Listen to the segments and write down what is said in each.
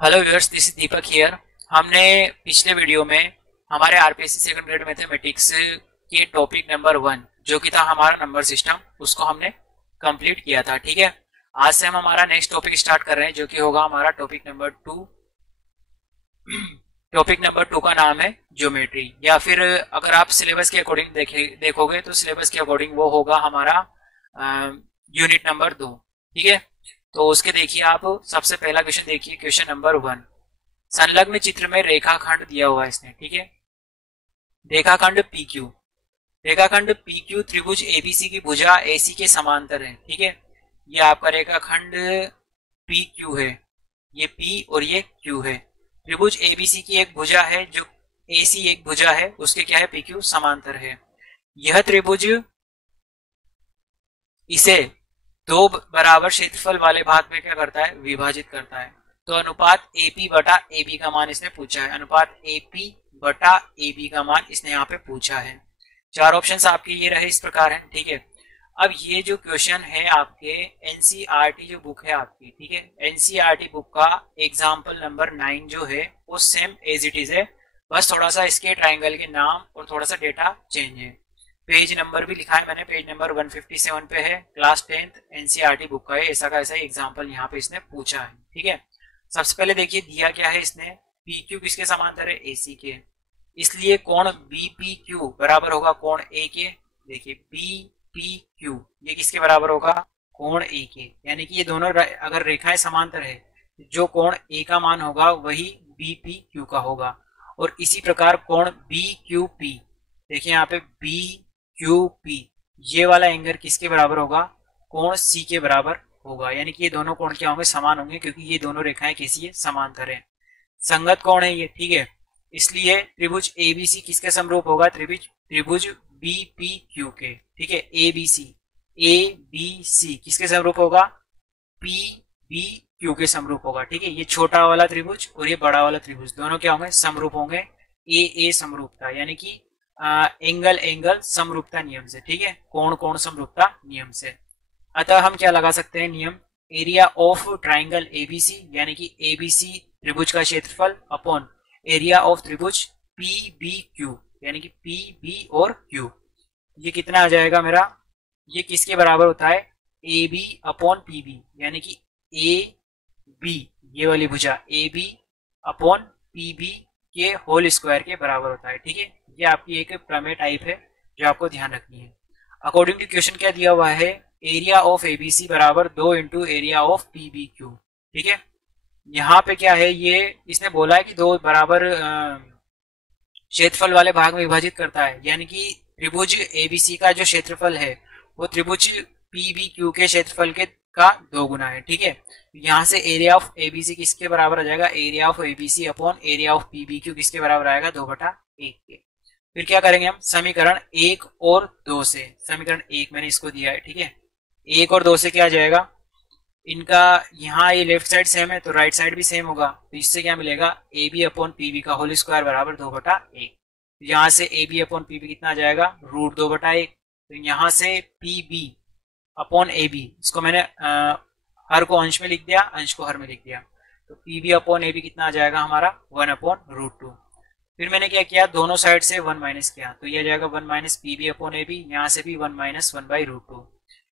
Hello viewers, this is Deepak here. हमने पिछले video में हमारे आरपीएससी सेकंड ग्रेड मैथमेटिक्स के टॉपिक नंबर 1 जो कि था हमारा नंबर सिस्टम, उसको हमने कंप्लीट किया था। ठीक है, आज से हम हमारा नेक्स्ट टॉपिक स्टार्ट कर रहे हैं जो कि होगा हमारा टॉपिक नंबर 2। टॉपिक नंबर 2 का नाम है ज्योमेट्री, या फिर अगर आप सिलेबस के अकॉर्डिंग देखोगे तो सिलेबस के अकॉर्डिंग वो होगा हमारा यूनिट नंबर 2। ठीक है, तो उसके देखिए आप सबसे पहला क्वेश्चन देखिए, क्वेश्चन नंबर 1। संलग्न चित्र में रेखाखंड दिया हुआ है इसने। ठीक है, रेखाखंड पी क्यू, रेखाखंड पी क्यू त्रिभुज एबीसी की भुजा एसी के समांतर है। ठीक है, ये आपका रेखाखंड पी क्यू है, ये पी और ये क्यू है। त्रिभुज एबीसी की एक भुजा है, जो एसी एक भुजा है, उसके क्या है, पी क्यू समांतर है। यह त्रिभुज इसे दो बराबर क्षेत्रफल वाले भाग में क्या करता है, विभाजित करता है। तो अनुपात एपी बटा एबी का मान इसने पूछा है, अनुपात एपी बटा एबी का मान इसने यहाँ पे पूछा है। चार ऑप्शंस आपके ये रहे, इस प्रकार है। ठीक है, अब ये जो क्वेश्चन है आपके एनसीईआरटी जो बुक है आपकी, ठीक है, एनसीईआरटी बुक का एग्जाम्पल नंबर 9 जो है वो सेम एज इट इज है, बस थोड़ा सा इसके ट्राइंगल के नाम और थोड़ा सा डेटा चेंज है। पेज नंबर भी लिखा है मैंने, पेज नंबर 157 पे है, क्लास 10th एनसीईआरटी बुक का है। ऐसा का ऐसा एग्जाम्पल यहाँ पे इसने पूछा है। ठीक है, सबसे पहले देखिए दिया क्या है इसने, पी क्यू किसके समांतर है, एसी के, इसलिए कोण बीपीक्यू बराबर होगा कोण ए के। देखिए बीपीक्यू ये किसके बराबर होगा, कोण ए के, यानी कि ये दोनों अगर रेखाएं समांतर है, जो कोण ए का मान होगा वही बीपीक्यू का होगा। और इसी प्रकार कोण बीक्यूपी, देखिए यहाँ पे बी क्यू पी, ये वाला एंगल किसके बराबर होगा, कोण सी के बराबर होगा। यानी कि ये दोनों कोण क्या होंगे, समान होंगे, क्योंकि ये दोनों रेखाएं कैसी है, समांतर है, संगत कोण है ये। ठीक है, इसलिए त्रिभुज एबीसी किसके समरूप होगा, त्रिभुज बीपीक्यू के। ठीक है, एबीसी किसके समरूप होगा, पी बी क्यू के समरूप होगा। ठीक है, ये छोटा वाला त्रिभुज और ये बड़ा वाला त्रिभुज दोनों क्या होंगे, समरूप होंगे, ए समरूपता, यानी कि एंगल एंगल समरूपता नियम से। ठीक है, कोण कोण समरूपता नियम से। अतः हम क्या लगा सकते हैं नियम, एरिया ऑफ ट्राइंगल एबीसी, यानी कि एबीसी त्रिभुज का क्षेत्रफल अपॉन एरिया ऑफ त्रिभुज पीबीक्यू, यानी कि पीबी और क्यू, ये कितना आ जाएगा मेरा, ये किसके बराबर होता है, A B upon P B, यानी कि ए बी ये वाली भुजा A B upon P B के होल स्क्वायर के बराबर होता है। ठीक है, ये आपकी एक प्रमेय टाइप है जो आपको ध्यान रखनी है। अकॉर्डिंग टू क्वेश्चन क्या दिया हुआ है, एरिया ऑफ एबीसी बराबर 2 इंटू एरिया ऑफ पीबीक्यू। ठीक है, यहाँ पे क्या है, ये इसने बोला है कि दो बराबर क्षेत्रफल वाले भाग में विभाजित करता है, यानी कि त्रिभुज एबीसी का जो क्षेत्रफल है वो त्रिभुज पीबीक्यू के क्षेत्रफल के का 2 गुना है। ठीक है, यहाँ से एरिया ऑफ एबीसी किसके बराबर आ जाएगा, area of ABC upon area of PBQ किसके बराबर आएगा, 2/1 के। फिर क्या करेंगे हम, समीकरण 1 और 2 से, समीकरण 1 मैंने इसको दिया है। ठीक है, 1 और 2 से क्या आ जाएगा, इनका यहाँ ये लेफ्ट साइड सेम है तो राइट साइड भी सेम होगा, तो इससे क्या मिलेगा, A B upon P B का होल स्क्वायर बराबर 2/1। यहाँ से A B upon P B कितना आ जाएगा, √2/1। तो यहाँ से P B upon A B, इसको मैंने हर को अंश में लिख दिया, अंश को हर में लिख दिया, तो P B upon A B कितना आ जाएगा हमारा, 1/√2। फिर मैंने क्या किया, दोनों साइड से 1 माइनस किया, तो ये आ जाएगा 1 minus P B upon A B, यहाँ से भी 1 माइनस 1/√2।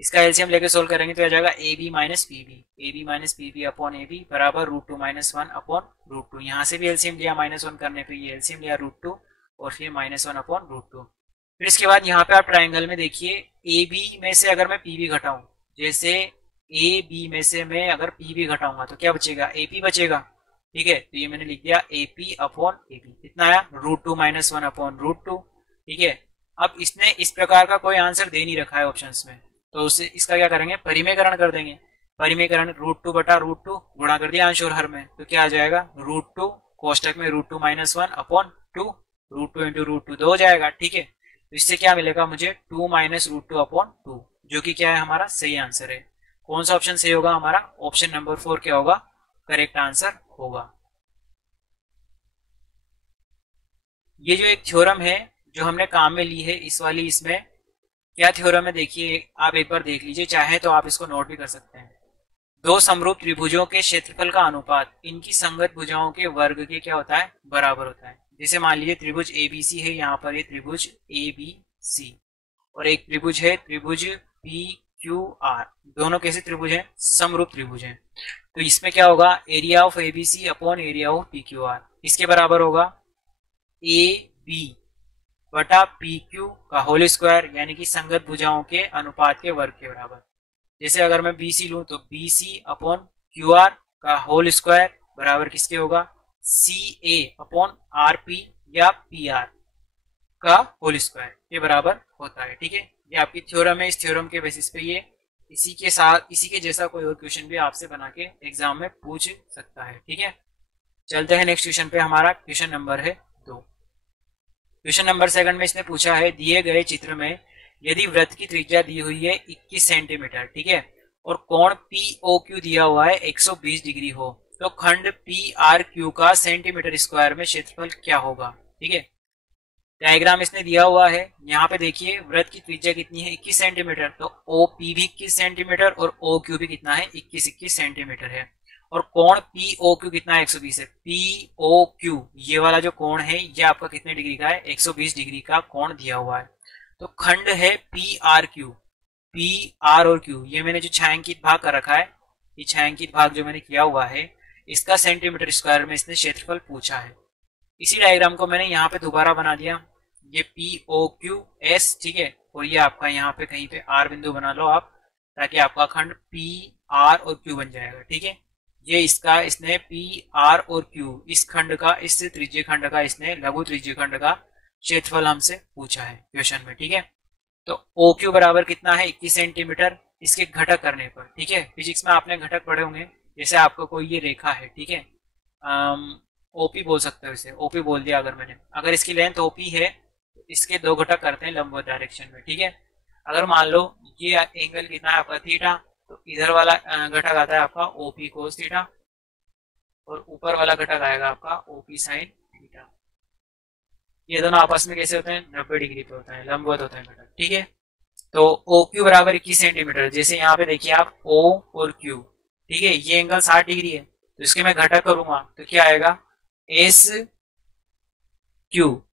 इसका एलसीएम लेके सोल्व करेंगे तो आ जाएगा A B minus P B upon A B बराबर √2 माइनस 1/√2। यहाँ से भी एलसीएम लिया -1 करने पे, ये एलसीएम लिया √2 और फिर -1/√2। फिर इसके बाद यहाँ पे आप ट्राइंगल में देखिए, ए बी में से अगर मैं पी बी घटाऊं, जैसे ए बी में से मैं अगर पी बी घटाऊंगा तो क्या बचेगा, ए पी बचेगा। ठीक है, तो ये मैंने लिख दिया A P upon A B, कितना आया, √2 माइनस 1/√2। ठीक है, अब इसने इस प्रकार का कोई आंसर दे नहीं रखा है ऑप्शंस में, तो उससे इसका क्या करेंगे, परिमेयकरण कर देंगे। परिमेयकरण √2/√2 गुणा कर दिया अंश और हर में, तो क्या आ जाएगा, √2 कोष्टक में √2 माइनस 1/2, √2 इंटू √2 2 हो जाएगा। ठीक है, तो इससे क्या मिलेगा मुझे, 2 माइनस √2/2, जो कि क्या है हमारा सही आंसर है। कौन सा ऑप्शन सही होगा हमारा, ऑप्शन नंबर 4 क्या होगा, करेक्ट आंसर होगा। ये जो एक थ्योरम है जो हमने काम में ली है इस वाली, इसमें क्या थ्योरम है देखिए, आप एक बार देख लीजिए, चाहे तो आप इसको नोट भी कर सकते हैं। दो समरूप त्रिभुजों के क्षेत्रफल का अनुपात इनकी संगत भुजाओं के वर्ग के क्या होता है, बराबर होता है। जैसे मान लीजिए त्रिभुज एबीसी है, यहाँ पर ये त्रिभुज एबीसी, और एक त्रिभुज है त्रिभुज पी क्यू आर, दोनों कैसे त्रिभुज हैं, समरूप त्रिभुज हैं। तो इसमें क्या होगा, area of ABC upon area of P Q R इसके बराबर होगा ए बी बटा पी क्यू का होल स्क्वायर, यानी कि संगत भुजाओं के अनुपात के वर्ग के बराबर। जैसे अगर मैं BC लूं तो BC अपॉन QR का होल स्क्वायर बराबर किसके होगा, CA अपॉन RP या PR का होल स्क्वायर के बराबर होता है। ठीक है, ये आपकी थ्योरम है, इस थ्योरम के बेसिस पे ये इसी के साथ इसी के जैसा कोई और क्वेश्चन भी आपसे बना के एग्जाम में पूछ सकता है। ठीक है, चलते हैं नेक्स्ट क्वेश्चन पे। हमारा क्वेश्चन नंबर है 2। क्वेश्चन नंबर 2 में इसने पूछा है, दिए गए चित्र में यदि वृत्त की त्रिज्या दी हुई है 21 सेंटीमीटर, ठीक है, और कोण POQ दिया हुआ है 120 डिग्री हो, तो खंड PRQ का सेंटीमीटर स्क्वायर में क्षेत्रफल क्या होगा। ठीक है, डायग्राम इसने दिया हुआ है। यहाँ पे देखिए वृत्त की त्रिज्या कितनी है, 21 सेंटीमीटर, तो OP भी 21 सेंटीमीटर और OQ भी कितना है, 21 सेंटीमीटर है, और कोण POQ कितना है, 120 है। POQ ये वाला जो कोण है ये आपका कितने डिग्री का है, 120 डिग्री का कोण दिया हुआ है। तो खंड है PRQ, PR और Q, ये मैंने जो छायांकित भाग कर रखा है, ये छायांकित भाग जो मैंने किया हुआ है, इसका सेंटीमीटर स्क्वायर में इसने क्षेत्रफल पूछा है। इसी डायग्राम को मैंने यहाँ पे दोबारा बना दिया, ये POQS, ठीक है, और ये आपका यहाँ पे कहीं पे R बिंदु बना लो आप, ताकि आपका खंड PR और Q बन जाएगा। ठीक है, ये इसका इसने PR और Q इस खंड का, इस त्रिज्य खंड का इसने लघु त्रिज्य खंड का क्षेत्रफल हमसे पूछा है क्वेश्चन में। ठीक है, तो OQ बराबर कितना है, 21 सेंटीमीटर, इसके घटक करने पर। ठीक है, फिजिक्स में आपने घटक पढ़े होंगे, जैसे आपको कोई ये रेखा है, ठीक है, OP बोल सकते हो इसे, OP बोल दिया अगर मैंने, अगर इसकी लेंथ OP है तो इसके दो घटक करते हैं लंबवत डायरेक्शन में। ठीक है, अगर मान लो ये एंगल कितना है आपका थीटा, तो इधर वाला घटक आता है आपका OP कोस थीटा, और ऊपर वाला घटक आएगा आपका OP साइन थीटा। ये दोनों आपस में कैसे होते हैं, 90 डिग्री पे होता है, लंबवत होता है घटक। ठीक है, तो OQ बराबर 21 सेंटीमीटर, जैसे यहाँ पे देखिए आप O और Q, ठीक है, ये एंगल 60 डिग्री है, तो इसके मैं घटक करूंगा तो क्या आएगा, SQ,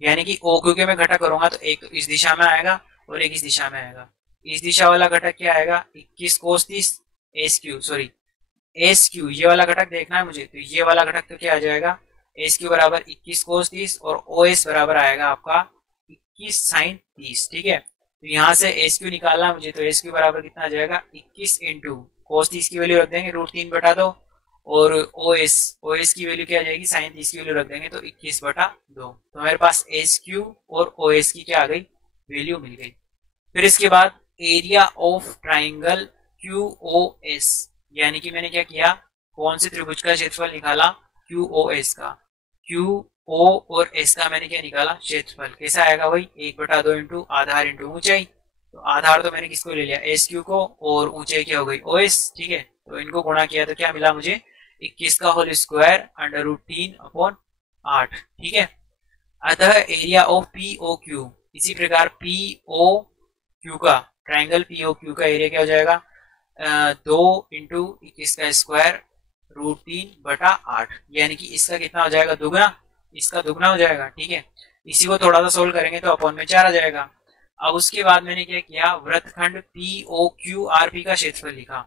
यानी कि OQ के मैं घटक करूंगा तो एक इस दिशा में आएगा और एक इस दिशा में आएगा। इस दिशा वाला घटक क्या आएगा, 21 कोस 30 SQ, ये वाला घटक देखना है मुझे, तो ये वाला घटक तो क्या आ जाएगा, SQ बराबर 21 कोस 30 और OS बराबर आएगा आपका 21 साइन 30। ठीक है, तो यहाँ से SQ निकालना मुझे, तो SQ बराबर कितना आ जाएगा, 21 इंटू कोस 30 की वैल्यू रख देंगे √3/2, और OS की वैल्यू क्या आ जाएगी, साइन 30 की वैल्यू रख देंगे तो 21/2। तो हमारे पास SQ और OS की क्या आ गई, वैल्यू मिल गई। फिर इसके बाद एरिया ऑफ ट्राइंगल QOS, यानी कि मैंने क्या किया, कौन से त्रिभुज का क्षेत्रफल निकाला, QOS का, QO और S का मैंने क्या निकाला, क्षेत्रफल। कैसा आएगा भाई, 1/2 इंटू आधार इंटू ऊंचाई, तो आधार तो मैंने किसको ले लिया, SQ को, और ऊंचाई क्या हो गई, OS। ठीक है, तो इनको गुणा किया तो क्या मिला मुझे, 21 का होल स्क्वायर √3/8। ठीक है, अतः एरिया ऑफ POQ, इसी प्रकार POQ का, ट्राइंगल POQ का एरिया क्या हो जाएगा, 2 इंटू 21 का स्क्वायर √3/8, यानी कि इसका कितना हो जाएगा, दुगना, इसका दुगना हो जाएगा। ठीक है, इसी को थोड़ा सा सोल्व करेंगे तो अपॉन में 4 आ जाएगा। अब उसके बाद मैंने क्या किया, वृत्तखंड POQRP का क्षेत्रफल लिखा,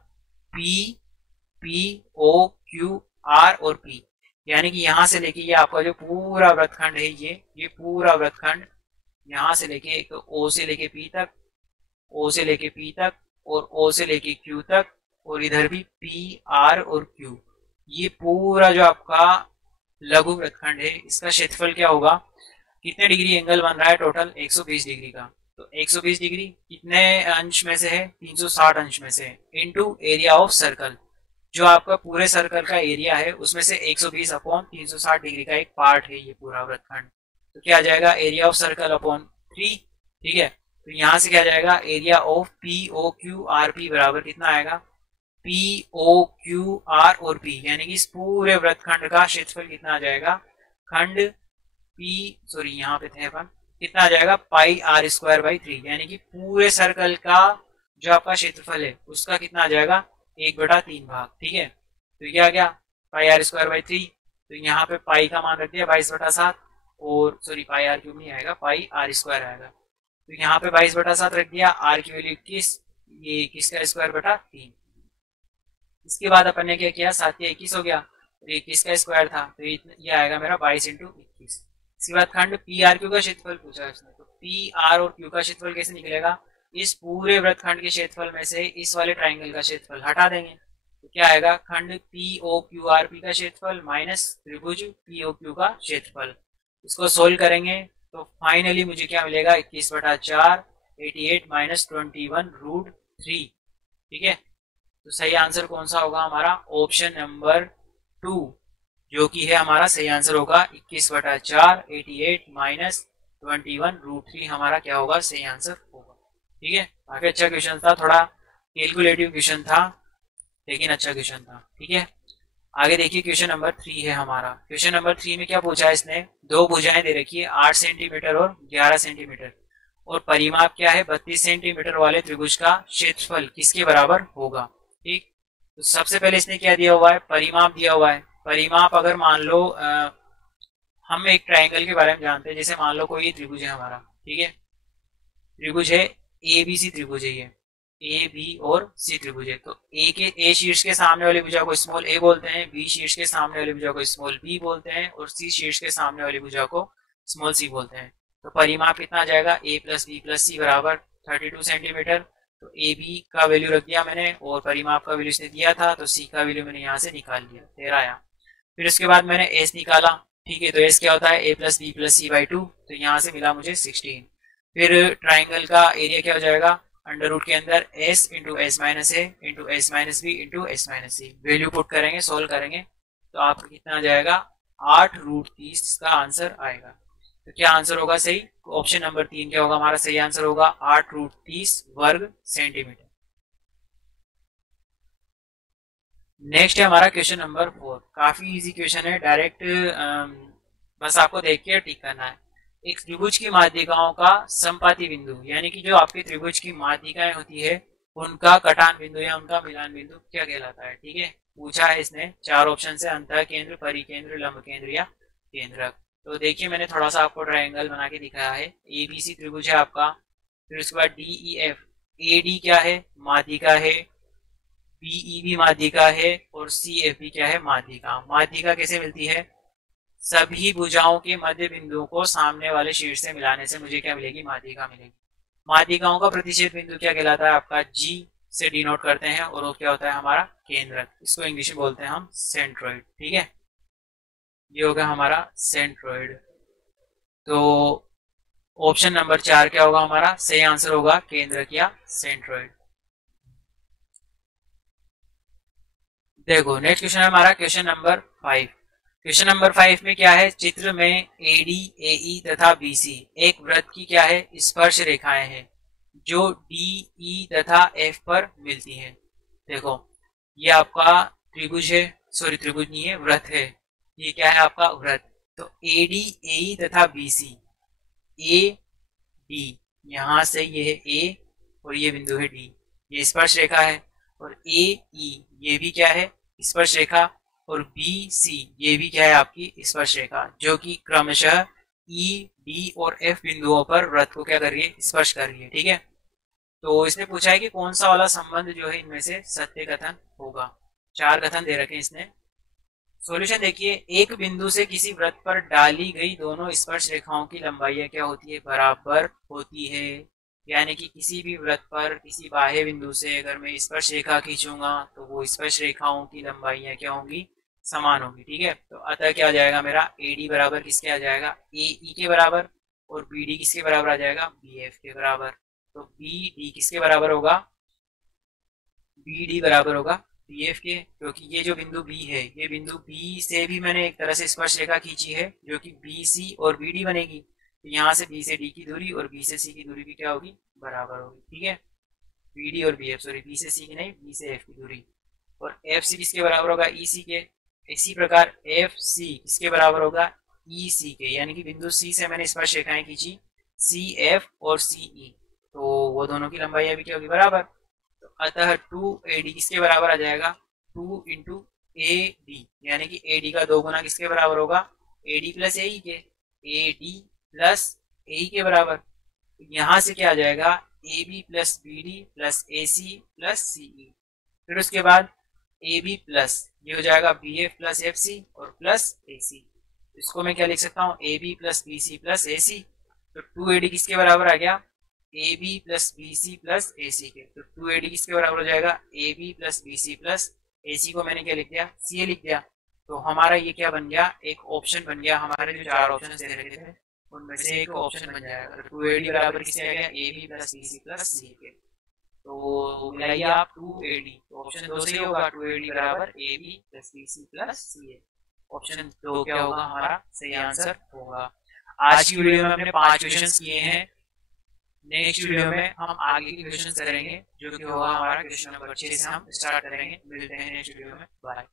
POQR और P, यानी कि यहां से लेके ये आपका जो पूरा वृत्तखंड है, ये पूरा वृत्तखंड यहां से लेके एक O से लेके P तक, O से लेके P तक, और O से लेके Q तक, और इधर भी PR और Q, ये पूरा जो आपका लघु वृत्तखंड है, इसका क्षेत्रफल क्या होगा, कितने डिग्री एंगल बन रहा है, टोटल 120 डिग्री का। तो 120 डिग्री कितने अंश में से है, 360 अंश में से, इनटू एरिया ऑफ सर्कल, जो आपका पूरे सर्कल का एरिया है उसमें से 120 अपॉन 360 डिग्री का एक पार्ट है ये पूरा वृत्तखंड, तो क्या आ जाएगा, एरिया ऑफ सर्कल अपॉन 3। ठीक है, तो यहां से क्या जाएगा, एरिया ऑफ POQRP बराबर कितना आएगा, POQR और P, यानी कि इस पूरे वृत्तखंड का क्षेत्रफल कितना आ जाएगा, खंड यहाँ पे थे अपन, कितना आ जाएगा, πr²/3, यानी कि पूरे सर्कल का जो आपका क्षेत्रफल है उसका कितना आ जाएगा, 1/3 भाग, ठीक है। तो ये आ गया पाई आर स्क्वायर बाई 3। तो यहाँ पे पाई का मान रख दिया 22/7, और सॉरी पाई आर क्यूब नहीं आएगा, पाई आर स्क्वायर आएगा। तो यहाँ पे 22/7 रख दिया, आर की वैल्यू 21, ये 21 का स्क्वायर बटा 3। इसके बाद अपन ने क्या किया, 7 या 21 हो गया, तो 21 का स्क्वायर था, तो ये आएगा मेरा 22 इंटू 21। इसके बाद खंड पी आर क्यू का क्षेत्रफल पूछा इसने, तो पी आर और क्यू का क्षेत्रफल कैसे निकलेगा, इस पूरे वृत्तखंड के क्षेत्रफल में से इस वाले ट्राइंगल का क्षेत्रफल हटा देंगे, तो क्या आएगा, खंड P O Q R P का क्षेत्रफल माइनस त्रिभुज पी ओ क्यू का क्षेत्रफल। इसको सोल्व करेंगे तो फाइनली मुझे क्या मिलेगा, 21/4, 88 माइनस 21√3, ठीक है। तो सही आंसर कौन सा होगा हमारा, ऑप्शन नंबर 2, जो कि है हमारा सही आंसर होगा 21/4, 88 माइनस 21√3 हमारा क्या होगा, सही आंसर होगा, ठीक है। काफी अच्छा क्वेश्चन था, थोड़ा कैलकुलेटिव क्वेश्चन था, लेकिन अच्छा क्वेश्चन था, ठीक है। आगे देखिए क्वेश्चन नंबर 3 है हमारा। क्वेश्चन नंबर 3 में क्या पूछा है इसने, दो भुजाएं दे रखी है 8 सेंटीमीटर और 11 सेंटीमीटर, और परिमाप क्या है, 32 सेंटीमीटर वाले त्रिभुज का क्षेत्रफल किसके बराबर होगा, ठीक। तो सबसे पहले इसने क्या दिया हुआ है, परिमाप दिया हुआ है। परिमाप अगर मान लो हम एक ट्राइंगल के बारे में जानते हैं, जैसे मान लो कोई त्रिभुज है हमारा, ठीक है, त्रिभुज है ए बी सी त्रिभुज है, ये ए बी और सी त्रिभुज है। तो ए शीर्ष के सामने वाली भुजा को स्मॉल ए बोलते हैं, बी शीर्ष के सामने वाली भुजा को स्मॉल बी बोलते हैं, और सी शीर्ष के सामने वाली भुजा को स्मॉल सी बोलते हैं। तो परिमाप कितना आ जाएगा, ए प्लस बी प्लस सी बराबर 32 सेंटीमीटर। तो ए बी का वैल्यू रख दिया मैंने, और परिमाप का वैल्यू इसने दिया था, तो सी का वैल्यू मैंने यहाँ से निकाल लिया, 13 आया। फिर उसके बाद मैंने एस निकाला, ठीक है। तो एस क्या होता है, A plus B plus C by 2, तो यहाँ से मिला मुझे 16। फिर ट्राइंगल का एरिया क्या हो जाएगा, अंडर रूट के अंदर S into S minus A into S minus B into S minus C, value put करेंगे, सोल्व करेंगे, तो आपको कितना आ जाएगा, 8√30 का आंसर आएगा। तो क्या आंसर होगा सही, ऑप्शन नंबर 3 क्या होगा हमारा सही आंसर होगा, 8√30 वर्ग सेंटीमीटर। नेक्स्ट है हमारा क्वेश्चन नंबर 4, काफी इजी क्वेश्चन है, डायरेक्ट बस आपको देख के टिक करना है। एक त्रिभुज की माध्यिकाओं का संपाती बिंदु, यानी कि जो आपके त्रिभुज की माध्यिकाएं होती है उनका कटान बिंदु या उनका मिलान बिंदु क्या कहलाता है, ठीक है। पूछा है इसने 4 ऑप्शन से, अंतः केंद्र, परिकेंद्र, लंब केंद्र या केंद्रक। तो देखिए मैंने थोड़ा सा आपको ट्रायंगल बना के दिखाया है, ए बी सी त्रिभुज है आपका, फिर उसके बाद D E F, A D क्या है, माध्यिका है, बी ई भी माध्यिका है, और सी एफ भी क्या है, माध्यिका। माध्यिका कैसे मिलती है, सभी भुजाओं के मध्य बिंदुओं को सामने वाले शीर्ष से मिलाने से मुझे क्या मिलेगी, माध्यिका मिलेगी। माध्यिकाओं का प्रतिच्छेद बिंदु क्या कहलाता है आपका, जी से डिनोट करते हैं, और वो क्या होता है हमारा केंद्रक, इसको इंग्लिश में बोलते हैं हम सेंट्रोइड, ठीक है। ये होगा हमारा सेंट्रोइड। तो ऑप्शन नंबर 4 क्या होगा हमारा सही आंसर होगा, केंद्रक या सेंट्रोइड। देखो नेक्स्ट क्वेश्चन है हमारा क्वेश्चन नंबर 5। क्वेश्चन नंबर 5 में क्या है, चित्र में एडी, एई तथा बीसी एक वृत्त की क्या है, स्पर्श रेखाएं हैं जो डी, ई तथा एफ पर मिलती हैं। देखो ये आपका त्रिभुज है, सॉरी त्रिभुज नहीं है, वृत्त है, ये क्या है आपका वृत्त। तो एडी, एई तथा बीसी, ए डी, यहां से ये है ए और ये बिंदु है डी, ये स्पर्श रेखा है, और ए ई ये भी क्या है स्पर्श रेखा, और बी सी ये भी क्या है आपकी स्पर्श रेखा, जो कि क्रमशः ई, डी और एफ बिंदुओं पर वृत्त को क्या कर रही है, स्पर्श कर रही है, ठीक है। तो इसने पूछा है कि कौन सा वाला संबंध जो है इनमें से सत्य कथन होगा। 4 कथन दे रखे इसने। सॉल्यूशन देखिए, एक बिंदु से किसी वृत्त पर डाली गई दोनों स्पर्श रेखाओं की लंबाई क्या होती है, बराबर होती है। यानी कि किसी भी वृत्त पर किसी बाह्य बिंदु से अगर मैं स्पर्श रेखा खींचूंगा तो वो स्पर्श रेखाओं की लंबाई क्या होंगी, समान होगी, ठीक है। तो अतः क्या आ जाएगा मेरा, एडी बराबर किसके आ जाएगा, ए ई के बराबर, और बी डी किसके बराबर आ जाएगा, बी एफ के बराबर। तो बी डी किसके बराबर होगा, बी डी बराबर होगा बी एफ के, क्योंकि ये जो बिंदु बी है, ये बिंदु बी से भी मैंने एक तरह से स्पर्श रेखा खींची है जो कि बी सी और बी डी बनेगी। तो यहाँ से बी से डी की दूरी और बी से सी की दूरी भी क्या होगी, बराबर होगी, ठीक है। बी डी और बी एफ, सॉरी बी से सी की नहीं, बी से एफ की दूरी, और एफ सी किसके बराबर होगा, ई सी के। इसी प्रकार एफ सी किसके बराबर होगा, ई सी के, यानी कि बिंदु सी से मैंने स्पर्श रेखाएं खींची, सी एफ और सी ई, तो वो दोनों की लंबाई अभी क्या होगी, बराबर। तो अतः 2AD किसके बराबर आ जाएगा, 2 इंटू AD, यानी कि AD का 2 गुना किसके बराबर होगा, AD प्लस AE के, AD प्लस AE के बराबर। यहां से क्या आ जाएगा, AB plus BD plus AC plus CE। फिर उसके बाद AB प्लस ये हो जाएगा BF प्लस FC और प्लस AC। इसको मैं क्या लिख सकता हूँ, AB plus BC plus AC। तो 2AD किसके बराबर आ गया, AB plus BC plus AC के। तो 2AD किसके बराबर हो जाएगा, AB plus BC plus AC को मैंने क्या लिख दिया, CA लिख दिया। तो हमारा ये क्या बन गया, एक ऑप्शन बन गया, हमारे जो 4 ऑप्शन दे रखे थे उनमें से एक ऑप्शन बन जाएगा। तो 2AD बराबर किसके आ गया, AB plus BC plus CA के। तो मिलाइए आप 2AD, तो ऑप्शन 2 सही होगा, 2AD बराबर AB plus BC plus CA। Option 2 क्या होगा, हमारा सही आंसर होगा। आज की वीडियो में हमने 5 क्वेश्चंस किए हैं। नेक्स्ट वीडियो में हम आगे के क्वेश्चंस करेंगे, जो कि होगा हमारा क्वेश्चन नंबर 6 से हम स्टार्ट करेंगे। मिलते हैं नेक्स्ट वीडियो में, बाय।